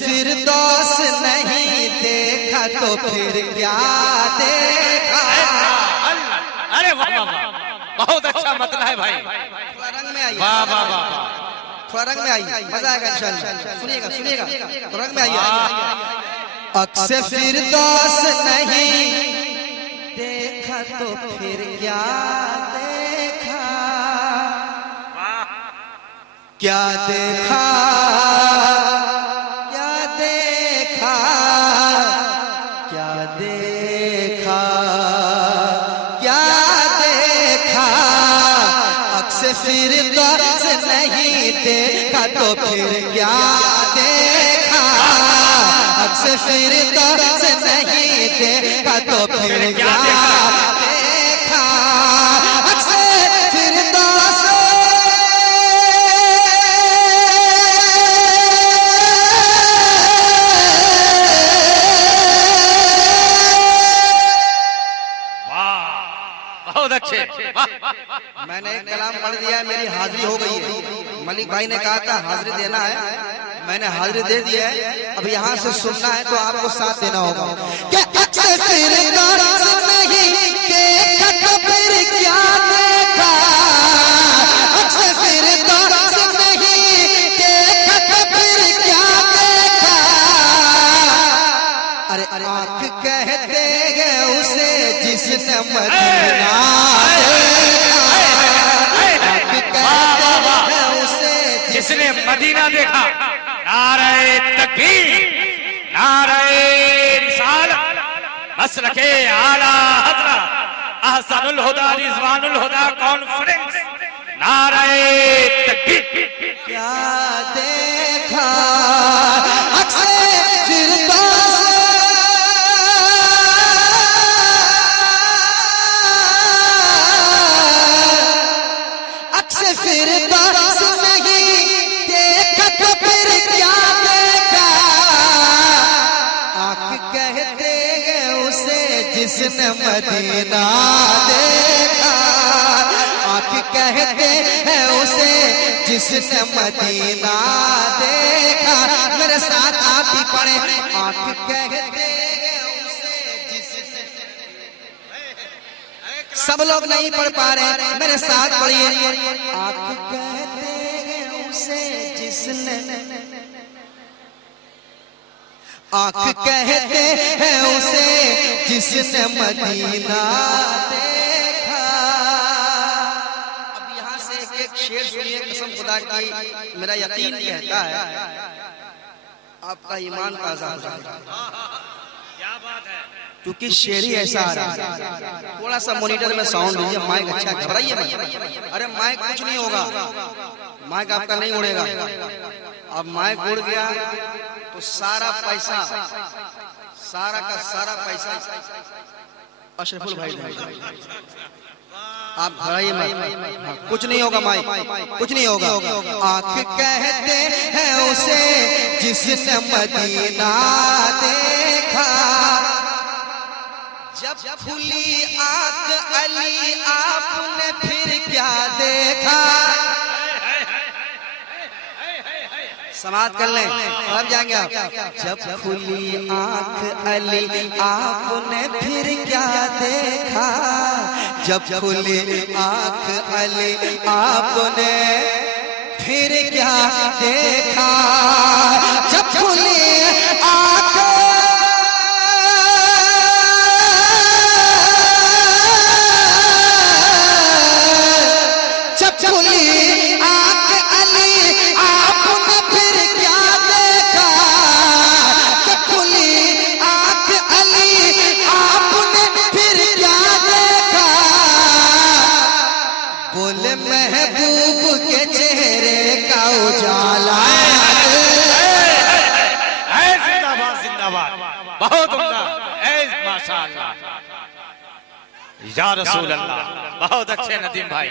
फिरदौस नहीं देखा तो फिर क्या देखा। अरे वाह वाह वाह, बहुत अच्छा मतलब है भाई। थोड़ा रंग में आइए, वाह वाह वाह, थोड़ा रंग में आइए, मजा आएगा इंशाल्लाह। सुनिएगा सुनिएगा, तो रंग में आइए। अक्से फिरदौस नहीं देखा तो फिर क्या देखा। क्या देखा क्या देखा क्या देखा क्या देखा। अक्से फिरदौस नहीं देखा तो फिर क्या देखा। अक्से फिरदौस नहीं देखा तो फिर क्या देखा। अक्से फिरदौस बहुत अच्छे। मैंने एक कलाम पढ़ दिया है, मेरी हाजिरी हो गई है। मलिक भाई ने कहा था हाजिरी देना है, मैंने हाजिरी दे दी है। अब यहाँ से सुनना है तो आपको साथ देना होगा। क्या अक्से फिरदौस नहीं देखा तो फिर क्या देखा। अक्से फिरदौस नहीं देखा तो फिर क्या देखा। अरे आँख कहते हैं उसे जिसने मदीना जिसने मदीना देखा। नारे तकबीर, नारे रिसालत, मसलके आला हज़रत अहसनुल हुदा रिज़वानुल हुदा कॉन्फ्रेंस। नारे तकबीर। क्या देखा अक्से फिरदौस। अक्से फिरदौस नहीं देखा तो फिर क्या देखा। आँख कहते हैं उसे जिसने मदीना देखा। आँख कहते हैं उसे जिसने मदीना देखा। मेरे साथ आप ही पढ़े। आँख कहते हैं उसे जिसने, सब लोग नहीं पढ़ पा रहे, मेरे साथ पढ़िए। आँख कहते हैं उसे जिसने, आँख कहते हैं उसे जिसने मदीना देखा। अब यहाँ से एक शेर सुनिए, कसम खुदा की मेरा यकीन कहता है आपका ईमान ताजा हो जाएगा। क्या बात है। क्योंकि शेर ही ऐसा आ रहा है। थोड़ा सा मॉनिटर में साउंड दीजिए, माइक अच्छा, घबराइए मत। अरे माइक कुछ नहीं होगा, माइक आपका नहीं उड़ेगा। अब माइक उड़ गया तो सारा पैसा, सारा का सारा पैसा अशरफुल भाई देंगे। आप घबराइए मत, कुछ नहीं होगा, माइक कुछ नहीं होगा। आँख कहते हैं उसे जिसने मदीना देखा। जब खुली आँख अली आपने फिर क्या देखा। समाप्त कर लें, अब जाएंगे आप। जब खुली आँख अली आपने फिर क्या देखा। जब खुली आँख अली आपने फिर क्या देखा। जब खुली आँख महबूब के चेहरे का उजाला। जिंदाबाद जिंदाबाद, बहुत उम्दा, माशाअल्लाह, या रसूल अल्लाह। बहुत अच्छे नदीम भाई,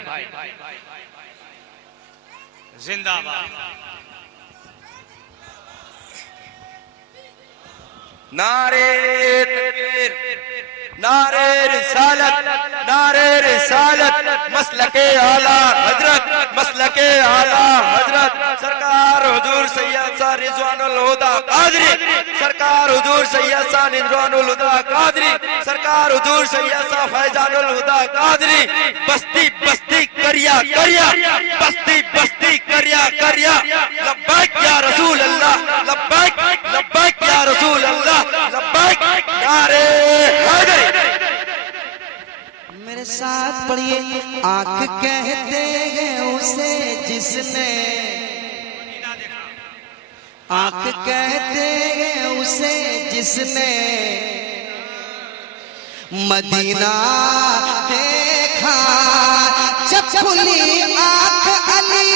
जिंदाबाद। नारे तकबीर, नारे रिसालत, नारे रिसालत मसलके आला हजरत मसलके आला हजरत सरकार हुजूर सैयद सा रिजवानुल हुदा कादरी सरकार हुजूर सैयद सा रिजवानुल हुदा कादरी सरकार हुजूर सैयद सा फैजानुल हुदा कादरी बस्ती बस्ती करिया करिया बस्ती बस्ती करिया करिया लब्बैक या रसूल अल्लाह लब्बैक लब्बैक या रसूल अल्लाह लब्बैक नारे हैदरी। मेरे साथ पढ़िए। आंख कहते हैं उसे जिसने, आंख कहते हैं उसे जिसने मदीना देखा। जब खुली आंख अली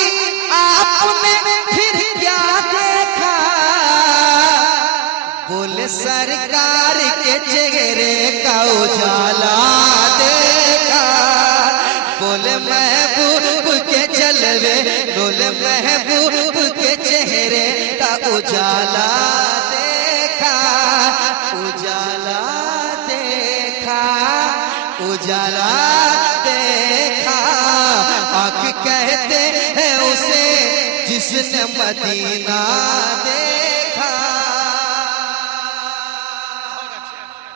आपने फिर क्या देखा। बोले सरकार के चेहरे का उजाला देखा। बोले महबूब के जलवे, बोले महबूब के चेहरे का उजाला देखा। उजाला देखा, उजाला देखा। आंख कहते हैं उसे जिसने मदीना देखा।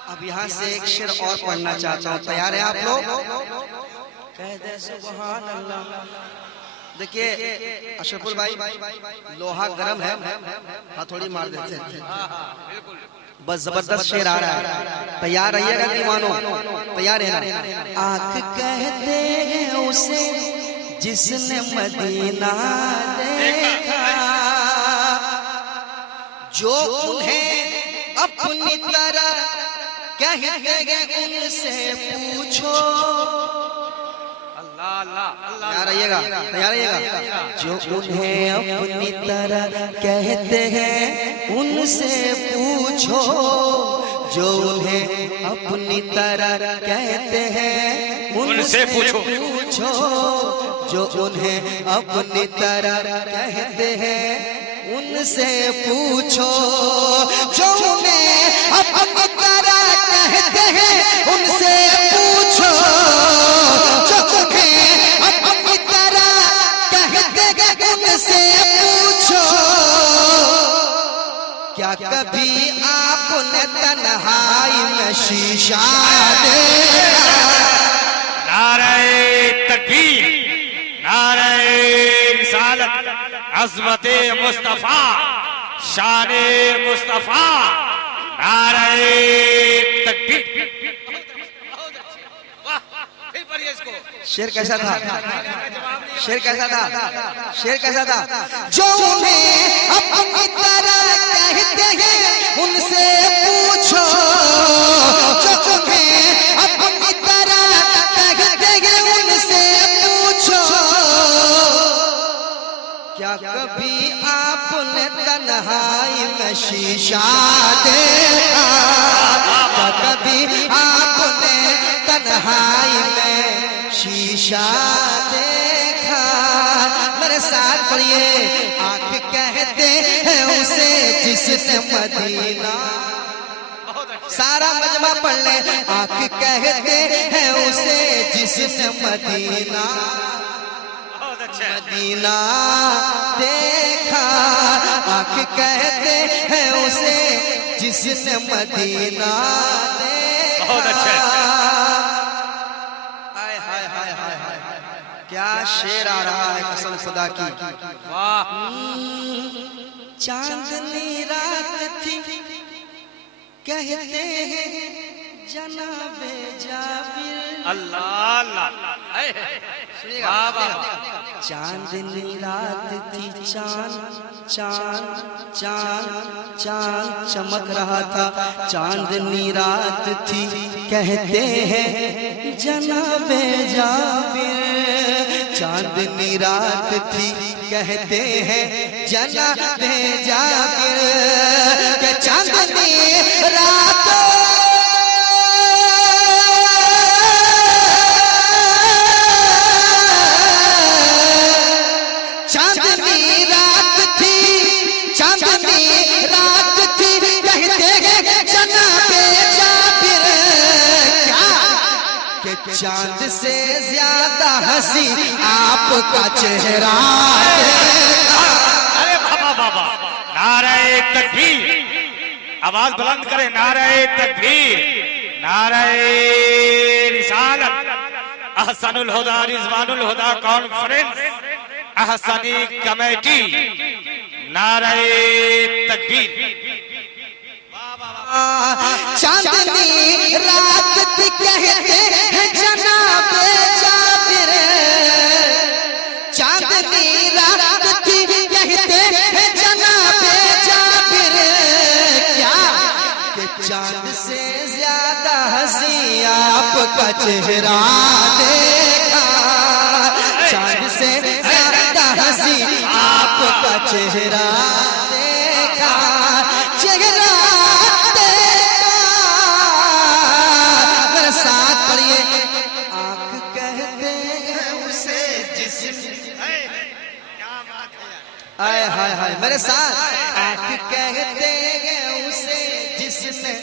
अब यहाँ से एक शेर और पढ़ना चाहता हूँ, तैयार है आप लोग? कह दे सुभान अल्लाह। देखिए अशरफुल भाई, लोहा गरम है, हथौड़ी मार देते हैं। बस जबरदस्त शेर आ रहा है, तैयार रहिएगा दीवानो, तैयार है ना? आंख कहते हैं उसे जिसने मदीना देखा। जो उन्हें अपनी तरह कहते हैं उनसे पूछो। तैयार रहिएगा, तैयार रहिएगा। जो उन्हें अपनी तरह कहते हैं उनसे पूछो। जो उन्हें अपनी तरह कहते हैं उनसे पूछो। जो उन्हें अपनी तरह कहते हैं उनसे पूछो। जो उन्हें अपनी तरह कहते हैं उनसे पूछो। जो उन्हें अपनी तरह कहते हैं उनसे पूछो। क्या कभी आपने तन्हाई में शीशा देखा। नारे तकबीर, नारे रिसालत, अज़मते मुस्तफा, शाने मुस्तफा, नारे तकबीर। शेर कैसा था? शेर कैसा था? शेर कैसा था? जो उन्हें अपनी तरह कहते हैं उनसे पूछो। जो उन्हें अपनी तरह कहते हैं उनसे पूछो। क्या कभी आपने तन्हाई में शीशा देखा। क्या कभी आपने तन्हाई में शीशा देखा। मेरे साथ पढ़िए। आंख कहते हैं उसे जिसने मदीना, सारा मजमा पढ़ ले। आंख कहते हैं उसे जिसने मदीना, मदीना देखा। आंख कहते हैं उसे जिसने मदीना देखा। बहुत अच्छा। क्या शेर आ रहा है कसम खुदा की। वाह। चांदनी रात थी कहते हैं जनाबे जाबिर। अल्लाह अल्लाह। सुनिएगा। चांदनी रात थी, चांद चांद चांद चांद चमक रहा था। चांदनी रात थी कहते हैं जनाबे जाबिर। चांदनी रात थी कहते हैं जनाबे जाबिर। के चांदनी रात चांद से ज्यादा हंसी आपका चेहरा। अरे बाबा बाबा, नारे तकबीर, आवाज बुलंद करें, नारे तकबीर, नारे रिसालत, अहसनुल हुदा रिजवानुल हुदा कॉन्फ्रेंस अहसनी कमेटी, नारे तकबीर। चांदनी रात कहते हैं जनाब जाबिर, चांदनी रात कहते हैं जनाब जाबिर, क्या कि चांद से ज्यादा हंसी आपका चेहरा देखा, चांद से ज्यादा हंसी आपका चेहरा देखा, चेहरा देखा। मेरे साथ पढ़िए, आंख कहते हैं उसे जिसने, आय हाय हाय, मेरे साथ, आंख कहते हैं उसे जिसने,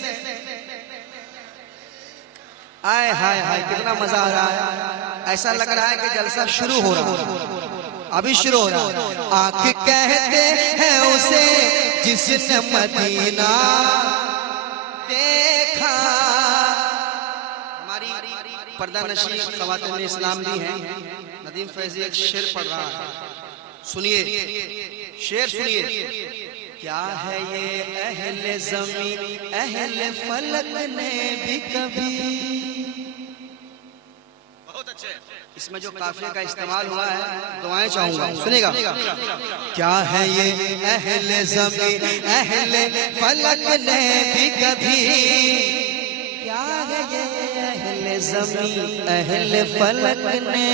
आय हाय हाय, कितना मजा आ रहा है। ऐसा लग रहा है कि जलसा शुरू हो रहा है, अभी शुरू हो रहा है। आंख कहते हैं उसे जिसने मदीना देखा। हमारी पर्दा नशी ख़वातीन इस्लाम भी हैं, नदीम फैजी एक शेर पढ़ रहा है, सुनिए शेर सुनिए। क्या है ये अहले ज़मीं अहले फलक ने भी कभी, बहुत अच्छे, इसमें जो काफिले का इस्तेमाल हुआ है दुआएं चाहूंगा, सुनेगा। क्या है ये अहले ज़मीं अहले फलक ने भी कभी, क्या है ये अहले ज़मीं अहले फलक ने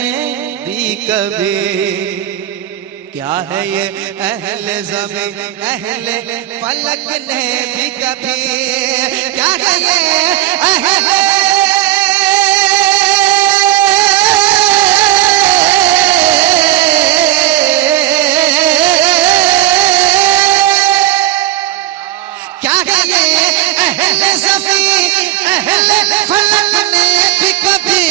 भी कभी, क्या है ये अहले ज़मीं अहले फलक ने भी कभी, क्या है ये अहले फलक ने भी कभी,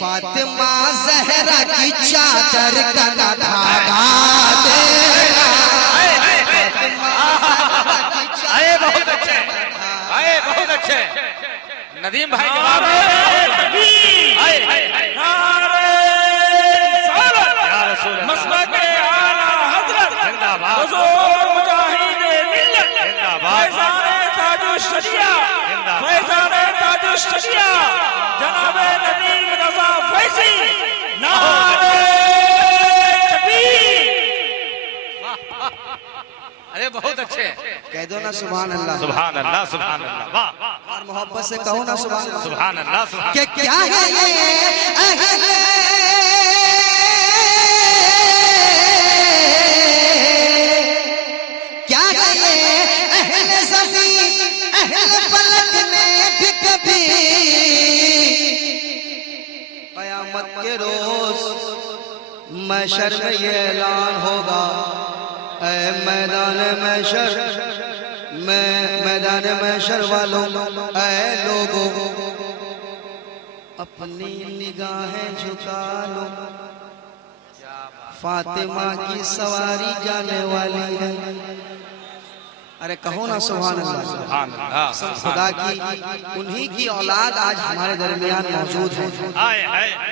फातिमा ज़हरा की चादर का ना धागा देखा। आए बहुत अच्छे, आए बहुत अच्छे, नदीम भाई जवाब जनाबे नदीम रज़ा फैज़ी, नारे तकबीर। अरे बहुत अच्छे, कह दो ना सुभान अल्लाह, सुभान अल्लाह, सुभान अल्लाह, वाह, और मोहब्बत से कहो ना सुभान अल्लाह, सुभान अल्लाह, सुभान। क्या है ये अहले क्या है ये अहले ज़मीं अहले फलक ने भी कभी, क़यामत के रोज महशर में ये ऐलान होगा, ऐ मैदान महशर, मैदान महशर वालों, ऐ लोगों अपनी निगाहें झुका लो, फातिमा की सवारी जाने वाली है। अरे कहो ना सुभान अल्लाह, सुभान अल्लाह, सब खुदा की उन्हीं की औलाद आज हमारे दरमियान मौजूद है।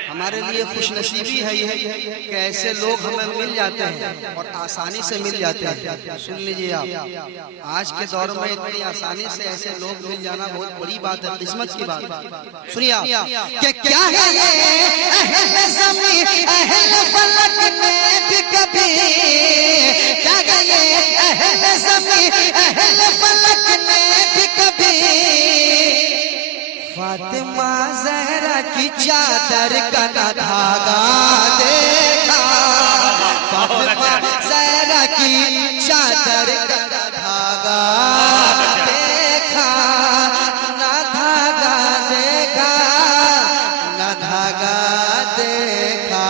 हमारे लिए खुशनसीबी है ये कि ऐसे लोग हमें मिल जाते हैं और आसानी से मिल जाते हैं। सुन लीजिए आप, आज के दौर में इतनी आसानी से ऐसे लोग मिल जाना बहुत बड़ी बात है, किस्मत की बात है। सुनिए आप, कि क्या है ये अहले ज़मीं अहले फलक ने भी कभी, क्या है ये अहले ज़मीं अहले फलक ने भी कभी, फातिमा ज़हरा की चादर का ना धागा देखा, फातिमा ज़हरा की चादर का ना धागा देखा, ना धागा देखा, ना धागा देखा।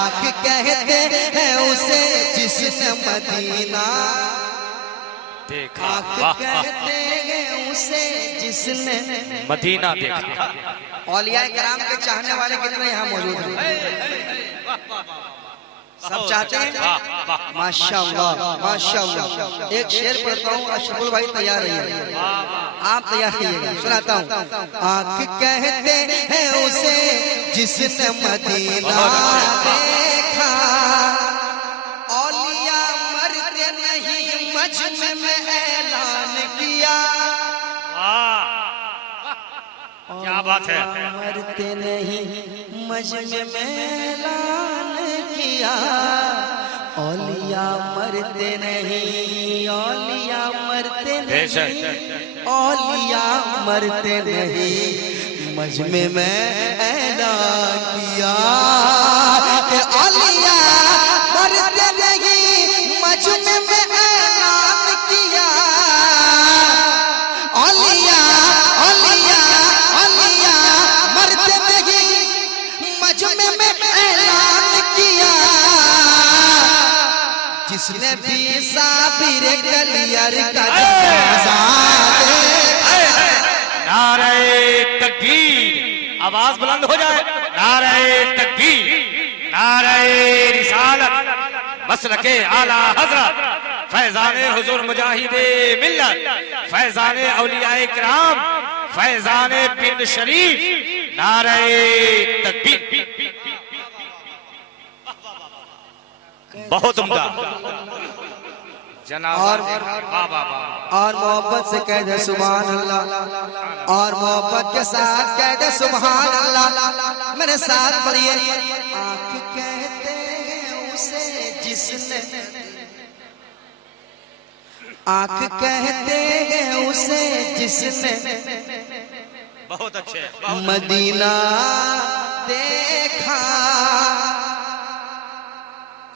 आँख कहते हैं उसे जिसने मदीना देखा, आँख वाह, कहते हैं उसे जिसने मदीना देखा। औलिया किराम के चाहने वाले कितने यहाँ मौजूद हैं? सब चाहते हैं? माशाअल्लाह माशाअल्लाह। एक शेर पढ़ता हूँ, अशरफुल भाई तैयार रहिए, आप तैयार रहिएगा, सुनाता हूँ। आँख कहते हैं उसे जिसने मदीना देखा, औलिया मरते नहीं मजमे में ऐलान किया। क्या बात है। मरते नहीं मजमे में ऐलान किया, औलिया मरते नहीं, औलिया मरते नहीं, औलिया मरते नहीं, मजमे में ऐलान किया कि औलिया मरते नहीं, मजमे में ऐलान किया, औलिया औलिया औलिया मरते नहीं, मजमे में ऐलान किया। जिसने भी साबिर कलियर का नारे तकबीर, आवाज बुलंद हो जाए। नारे तकबीर, नारे रिसालत, मसलके आला हजरत, फैजाने हुजूर मुजाहिदे मिल्लत, फैजाने औलियाए किराम, फैजाने बिन शरीफ, नारे तकबीर। बहुत उम्दा जनाब। और मोहब्बत से कह दे सुभान अल्लाह, और मोहब्बत के साथ कह दे सुभान अल्लाह। मेरे साथ पढ़िए। आँख कहते हैं उसे जिसने, आँख कहते हैं उसे जिसने बहुत अच्छे। मदीना देखा,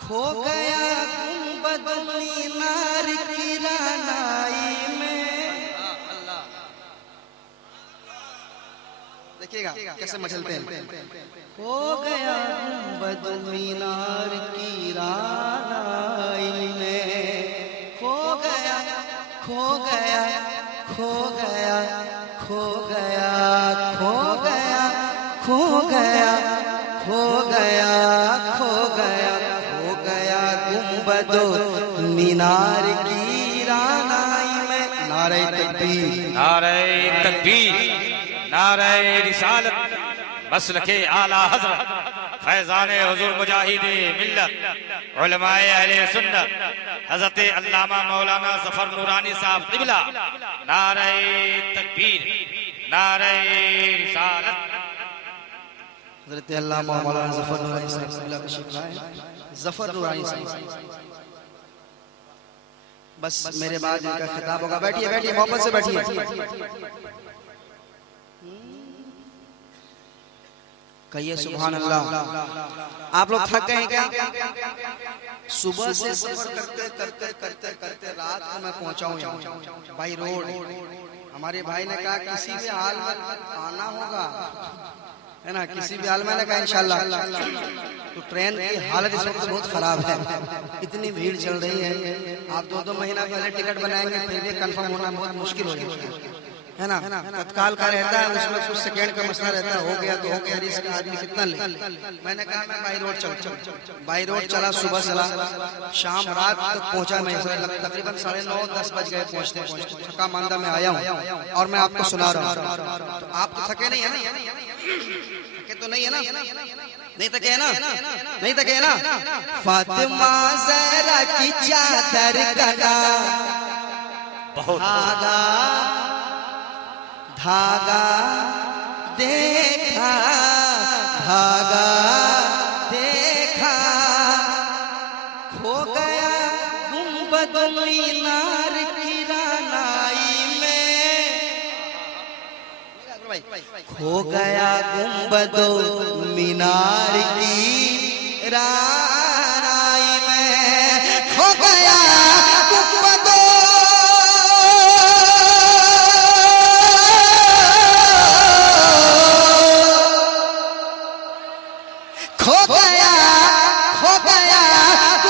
खो गया गुंबद मीनार की रानाई में। देखिएगा कैसे मचलते हैं। खो गया गुंबद मीनार की रानाई में, खो गया खो गया खो गया खो गया खो गया खो गया खो गया खो गया खो गया गुंबदो मीनार की रानाई में। नारे तकबीर, नारे तकबीर, नारे रिसालत, मसलके आला हजरत, फैजाने हुजूर मुजाहिदे मिल्लत, उलमाए अहले सुन्नत, हजरत अल्लामा मौलाना जफर नूरानी साहब क़िबला, नारे तकबीर, नारे रिसालत। हज़रत अल्लामा मौलाना जफर नूरानी साहब क़िबला का शिफ़ा है। जफर नूरानी साहब, बस मेरे बाद इनका खिताब होगा। बैठिए बैठिए, मोहब्बत से बैठिए। कहिए सुभान अल्लाह। आप लोग थक गए क्या? सुबह से सफर करते करते करते करते रात को मैं पहुंचा हूं यहाँ बाई रोड। हमारे भाई ने कहा किसी भी हाल में आना होगा, है ना, किसी भी हाल में ने कहा इंशाल्लाह। तो ट्रेन की हालत इस वक्त बहुत खराब है, इतनी भीड़ चल रही है। आप 2-2 महीना पहले टिकट बनाएंगे फिर भी कंफर्म होना बहुत मुश्किल हो जाता है ना। तत्काल का रहता है, उसमें कुछ सेकंड का मसला रहता है, हो गया तो हो गया, रिस्क आदमी कितना ले। मैंने कहा मैं बाई रोड बाई रोड चला, सुबह चला, शाम रात तक पहुंचा मैं। तकरीबन 9:30-10 बज गए पहुंचते पहुंचते। थका मांदा मैं आया हूँ और मैं आपको सुना रहा हूँ। तो आप तो थके नहीं है ना? थके तो नहीं है ना? नहीं थके है ना? नहीं थके है ना? फातिमा ज़हरा की चादर का धागा धागा देखा, धागा देखा, खो गया गुंबद मीनार की रानाई में। खो गया गुंबद मीनार की रानाई में, खो गया गुंबद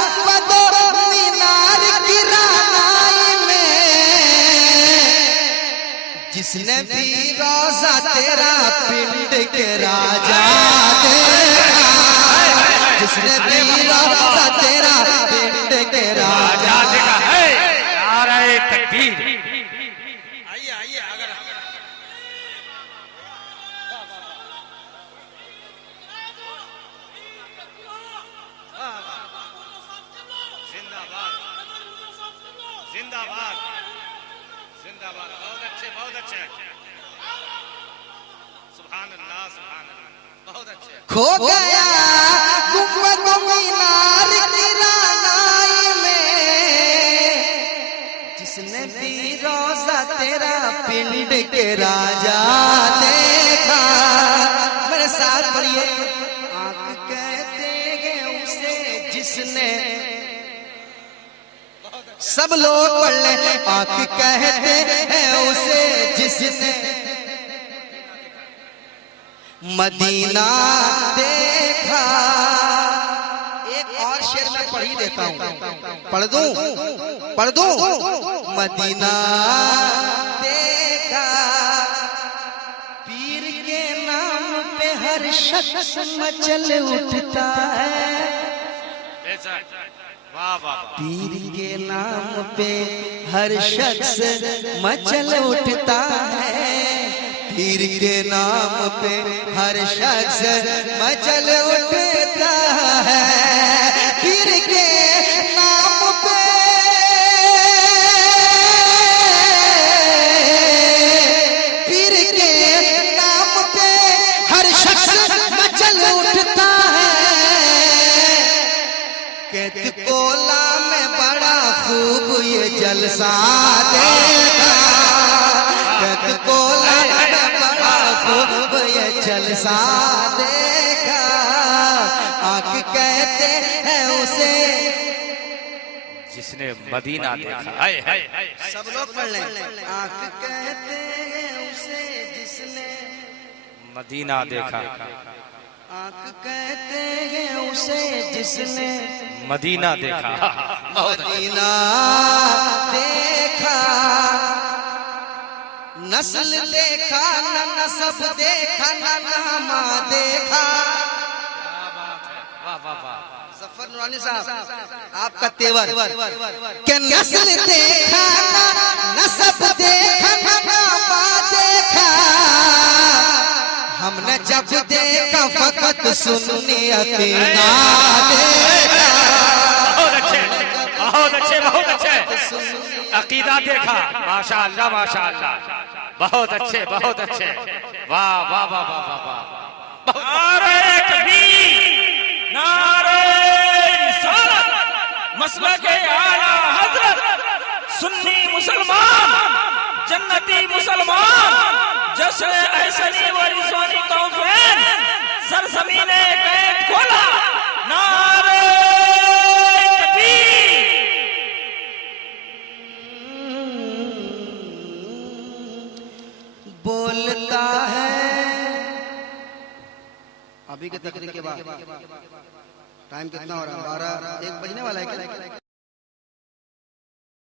गुंबद मीनार की रानाई में। जिसने भी रोजा तेरा पिंड के राजा देखा, जिसने भी रोजा तेरा पिंड के राजा देखा है। नारे तकबीर। आइए आइए अगर जिंदाबाद जिंदाबाद जिंदाबाद। बहुत अच्छे सुभान अल्लाह बहुत अच्छे। खो गया गुम्बद मीनार की रानाई में, जिसने भी रोजा तेरा पिंड के राजा देखा। मेरे साथ पढ़िए, आंख कहते हैं उसे जिसने, सब लोग पढ़ ले, आंख कहते हैं उसे जिसने मदीना देखा। एक और शेर मैं पढ़ ही देता हूँ, पढ़ दूं मदीना देखा, पीर के नाम पे हर शख्स मचल उठता है। वाह वाह। पीर के नाम पे हर शख्स मचल उठता है, पीर के नाम पे हर शख्स मचल उठता है, पीर के नाम पे, पीर के नाम पे हर शख्स मचल उठता है। कहत कोला में बड़ा खूब ये जलसा देखा, कहत कोला में बड़ा खूब ये जलसा देखा। आंख कहते हैं उसे जिसने मदीना देखा। हाय हाय। सब लोग पढ़ लें, आंख कहते हैं उसे जिसने मदीना देखा। आंख कहते हैं उसे जिसने मदीना देखा। मदीना देखा, नस्ल देखा न नसब देखा न नामा देखा। वाह वाह वाह। जफर नूरानी साहब आपका तेवर, क्या नस्ल देखा न नसब देखा न नामा देखा। हमने जब देखा फकत सुन्नी अकीदा देखा। बहुत अच्छे बहुत अच्छे बहुत अच्छे। अकीदा देखा। माशाअल्लाह माशाअल्लाह। बहुत अच्छे बहुत अच्छे। वाह वाह वाह वाह वाह वाह। नारे तकबीर, नारे रिसालत, मसलके आला हजरत, सुन्नी मुसलमान, जन्नती मुसलमान, जश्न एहसनी व रिज़वानी कॉन्फ्रेंस, सरज़मीने कैद खोला। नारे तकबीर। बोलता है अभी के तकरीर के बाद टाइम कितना हो रहा है? 12 1 बजने वाला है क्या?